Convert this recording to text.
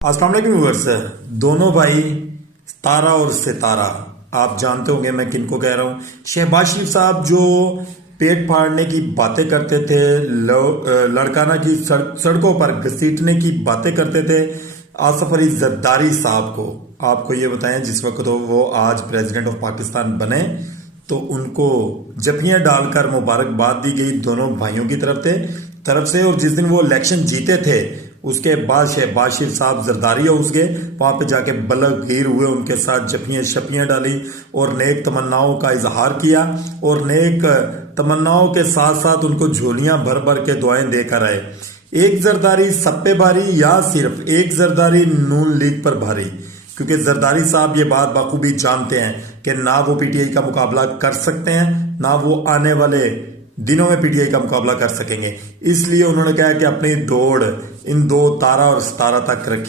अस्सलाम वालेकुम व्यूअर्स। दोनों भाई तारा और सितारा, आप जानते होंगे मैं किनको कह रहा हूँ। शहबाज शरीफ साहब जो पेट फाड़ने की बातें करते थे, लड़काना की सड़कों पर घसीटने की बातें करते थे आसफ अली जरदारी साहब को। आपको ये बताएं, जिस वक्त वो आज प्रेसिडेंट ऑफ पाकिस्तान बने तो उनको जफियां डालकर मुबारकबाद दी गई दोनों भाइयों की तरफ से। और जिस दिन वो इलेक्शन जीते थे उसके बाद शहबाज शरीफ साहब जरदारी हाउस गए, वहां पे जाके बलगीर हुए, उनके साथ जफियां शपियां डाली और नेक तमन्नाओं का इजहार किया और नेक तमन्नाओं के साथ साथ उनको झोलियां भर भर के दुआएं देकर आए। एक जरदारी सब पे भारी या सिर्फ एक जरदारी नून लीग पर भारी, क्योंकि जरदारी साहब ये बात बखूबी जानते हैं कि ना वो पीटीआई का मुकाबला कर सकते हैं, ना वो आने वाले दिनों में पीटीआई का मुकाबला कर सकेंगे। इसलिए उन्होंने कहा कि अपनी दौड़ इन दो तारा और सितारा तक रखी।